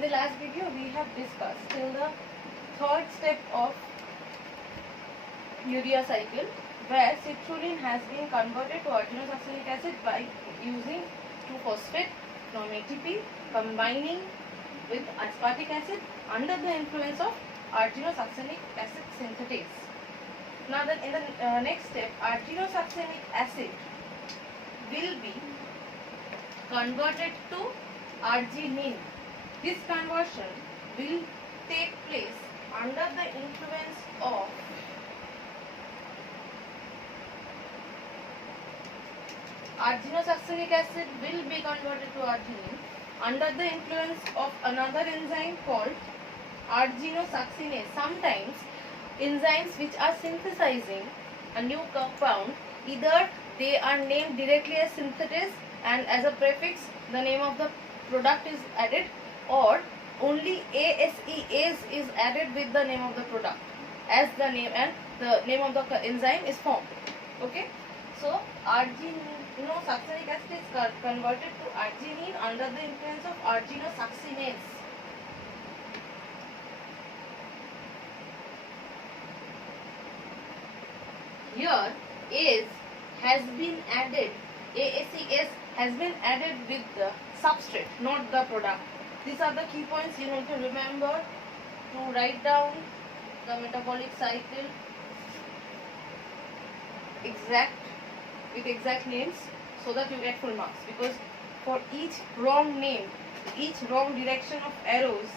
In the last video, we have discussed till the third step of urea cycle, where citrulline has been converted to arginosuccinic acid by using 2-phosphate from ATP, combining with aspartic acid under the influence of arginosuccinic acid synthetase. Now, in the next step, arginosuccinic acid will be converted to arginine. This conversion will take place under the influence of arginosuccinic acid will be converted to arginine under the influence of another enzyme called arginosuccinase. Sometimes enzymes which are synthesizing a new compound, either they are named directly as synthetase and as a prefix the name of the product is added, or only ASEase is added with the name of the product as the name, and the name of the enzyme is formed. Okay, so arginosuccinic acid is converted to arginine under the influence of arginosuccinase. Here ASE has been added, ASEase has been added with the substrate, not the product. These are the key points you need to remember to write down the metabolic cycle with exact names, so that you get full marks, because for each wrong name, each wrong direction of arrows,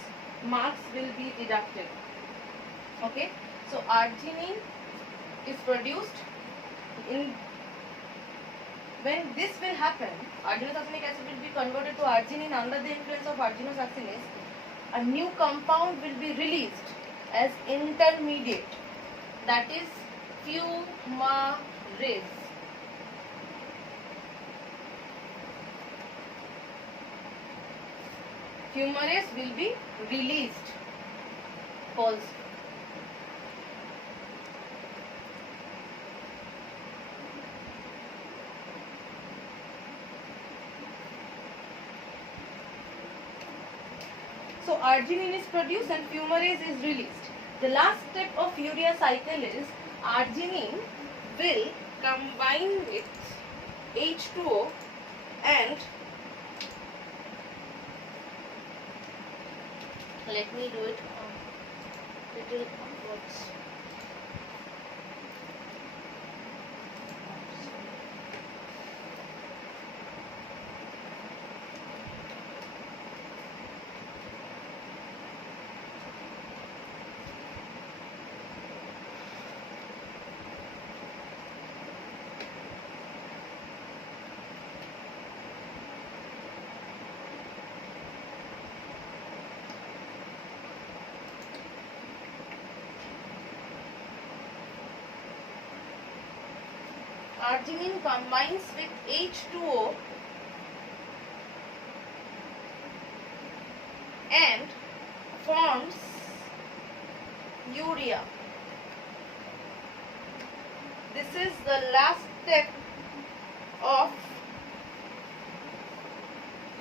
marks will be deducted. Okay, so arginine is produced in, when this will happen, arginosuccinic acid will be converted to arginine under the influence of arginosuccinase. A new compound will be released as intermediate, that is fumarase. Fumarase will be released also. So arginine is produced and fumarase is released. The last step of urea cycle is arginine will combine with H2O and, let me do it little upwards. Arginine combines with H2O and forms urea. This is the last step of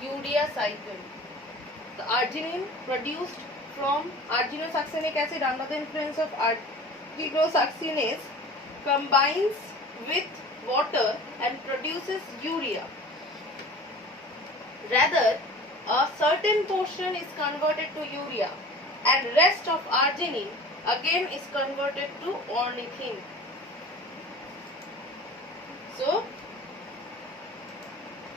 urea cycle. The arginine produced from arginosuccinic acid under the influence of arginosuccinase combines with water and produces urea. Rather, a certain portion is converted to urea and rest of arginine again is converted to ornithine. So,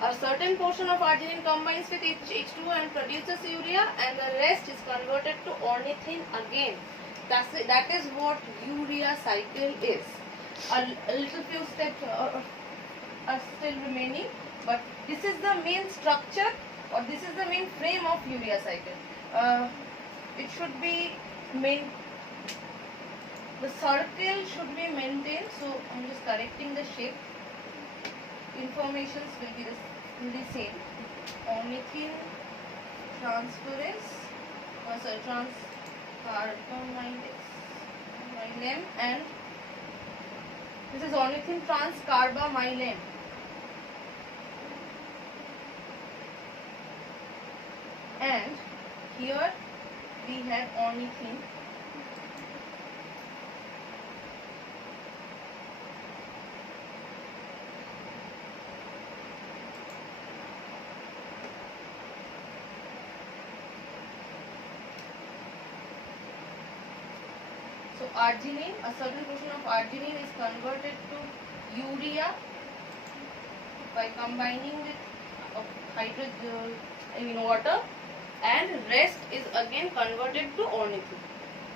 a certain portion of arginine combines with H2O and produces urea, and the rest is converted to ornithine again. That is what urea cycle is. A little few steps are still remaining, but this is the main structure, or this is the main frame of urea cycle. It should be the circle should be maintained, so I am just correcting the shape. Informations will be the same. Ornithine transferase, transcarbamylase, and this is ornithine transcarbamylase. And here we have ornithine. So arginine, a certain portion of arginine is converted to urea by combining with water, and rest is again converted to ornithine.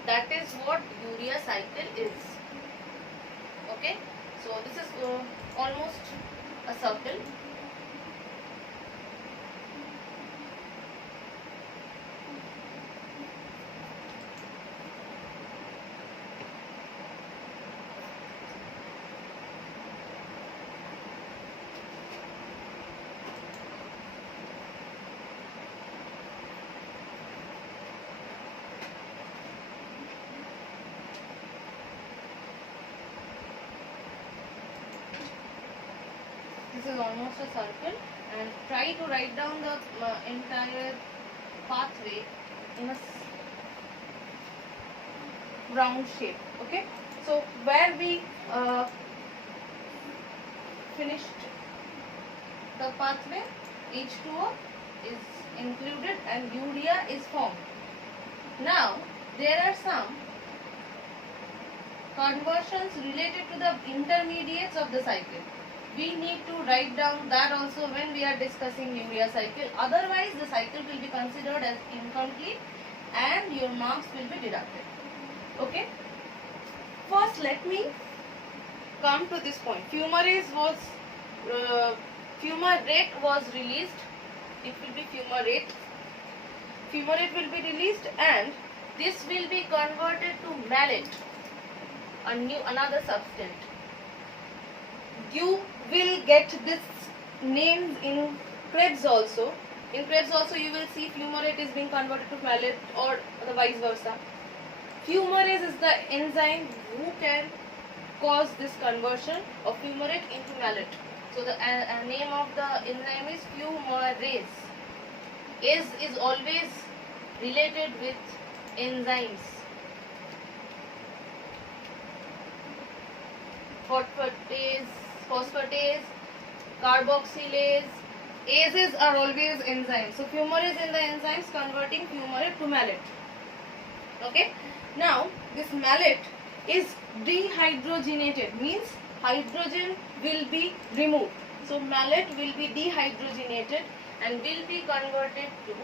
That is what urea cycle is. Okay, so this is almost a circle. This is almost a circle, and try to write down the entire pathway in a round shape. Okay, so where we finished the pathway, H2O is included and urea is formed. Now there are some conversions related to the intermediates of the cycle. We need to write down that also when we are discussing urea cycle. Otherwise, the cycle will be considered as incomplete and your marks will be deducted. Okay. First, let me come to this point. Fumarate was released. It will be fumarate. Fumarate will be released, and this will be converted to malate, another substance. You will get this names in Krebs also. In Krebs also you will see fumarate is being converted to malate or the vice versa. Fumarase is the enzyme who can cause this conversion of fumarate into malate. So the name of the enzyme is fumarase. Is always related with enzymes. Phosphatase, carboxylase, ases are always enzymes. So fumarase in the enzymes converting fumarate to malate. Okay. Now this malate is dehydrogenated, means hydrogen will be removed. So malate will be dehydrogenated and will be converted to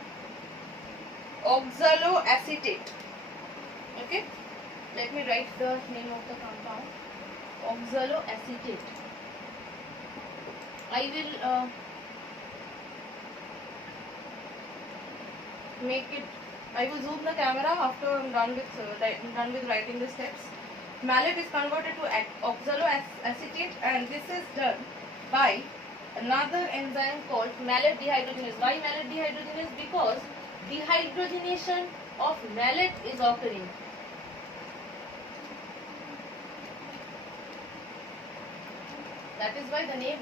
oxaloacetate. Okay. Let me write the name of the compound. Oxaloacetate. I will I will zoom the camera after I am done with writing the steps. Malate is converted to oxaloacetate, and this is done by another enzyme called malate dehydrogenase. Why malate dehydrogenase? Because dehydrogenation of malate is occurring. That is why the name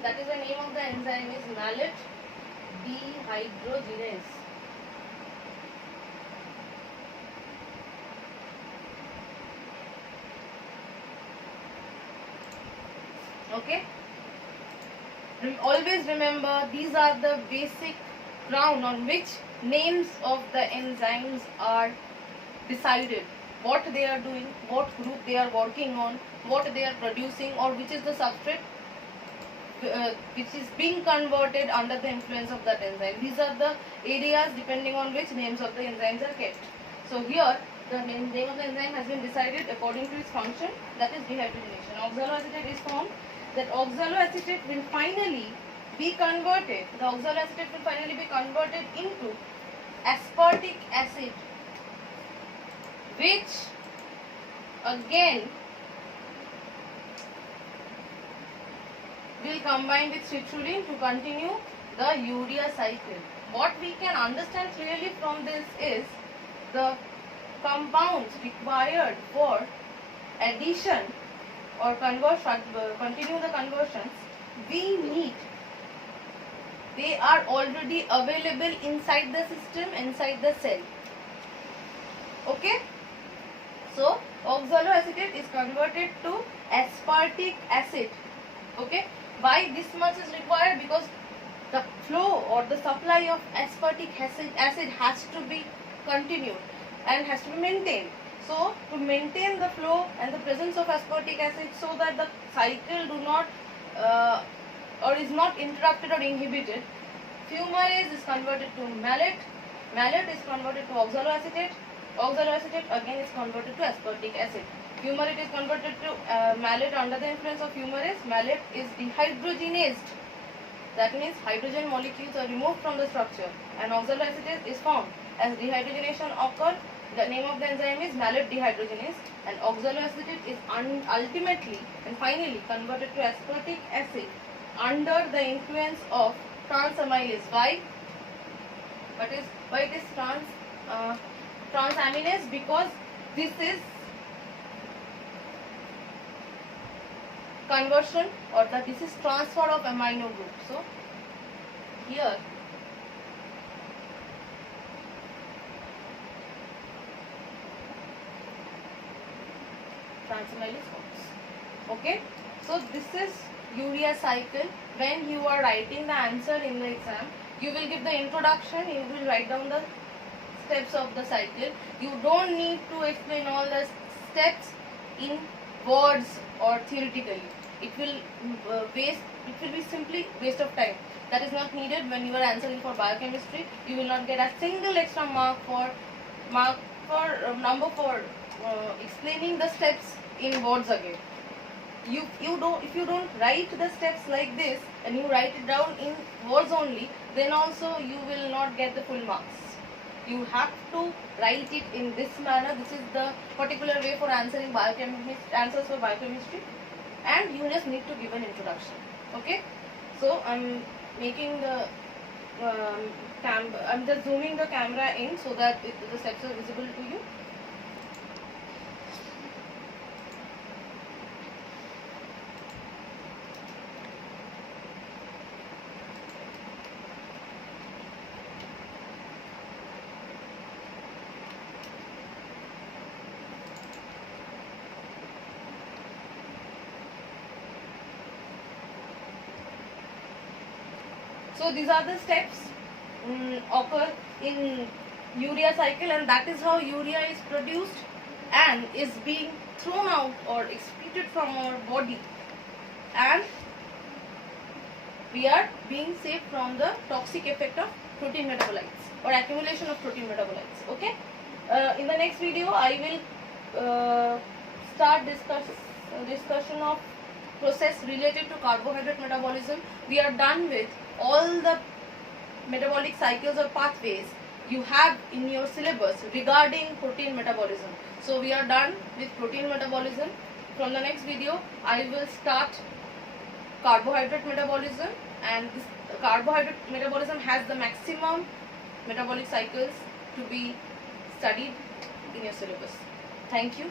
of the enzyme is malate dehydrogenase. Okay. Always remember, these are the basic ground on which names of the enzymes are decided. What they are doing, what group they are working on, what they are producing, or which is the substrate which is being converted under the influence of that enzyme. These are the areas depending on which names of the enzymes are kept. So here the name of the enzyme has been decided according to its function, that is dehydrogenation. Oxaloacetate is formed. That oxaloacetate will finally be converted. The oxaloacetate will finally be converted into aspartic acid, which again will combine with citrulline to continue the urea cycle. What we can understand clearly from this is the compounds required for addition or continue the conversions we need. They are already available inside the system, inside the cell. Okay. So oxaloacetate is converted to aspartic acid. Okay. Why this much is required? Because the flow or the supply of aspartic acid has to be continued and has to be maintained. So to maintain the flow and the presence of aspartic acid, so that the cycle do not or is not interrupted or inhibited, fumarase is converted to malate. Malate is converted to oxaloacetate. Oxaloacetate again is converted to aspartic acid. Fumarate is converted to malate under the influence of fumarase. Malate is dehydrogenased. That means hydrogen molecules are removed from the structure and oxaloacetate is formed. As dehydrogenation occurs, the name of the enzyme is malate dehydrogenase, and oxaloacetate is ultimately and finally converted to aspartic acid under the influence of transamylase. Why? Why it is transaminase? Because this is conversion or this is transfer of amino group. So here transamylase forms. Okay, so this is urea cycle. When you are writing the answer in the exam, you will give the introduction, you will write down the steps of the cycle. You don't need to explain all the steps in words or theoretically. It will be simply waste of time. That is not needed when you are answering for biochemistry. You will not get a single extra mark for explaining the steps in words again. If you don't write the steps like this and you write it down in words only, then also you will not get the full marks. You have to write it in this manner. This is the particular way for answering answers for biochemistry, and you just need to give an introduction. Okay, so I'm making the I'm just zooming the camera in so that the steps are visible to you. So these are the steps occur in urea cycle, and that is how urea is produced and is being thrown out or excreted from our body, and we are being saved from the toxic effect of protein metabolites or accumulation of protein metabolites. Okay, in the next video I will start discussion of process related to carbohydrate metabolism. We are done with all the metabolic cycles or pathways you have in your syllabus regarding protein metabolism. So we are done with protein metabolism. From the next video I will start carbohydrate metabolism, and this carbohydrate metabolism has the maximum metabolic cycles to be studied in your syllabus. Thank you.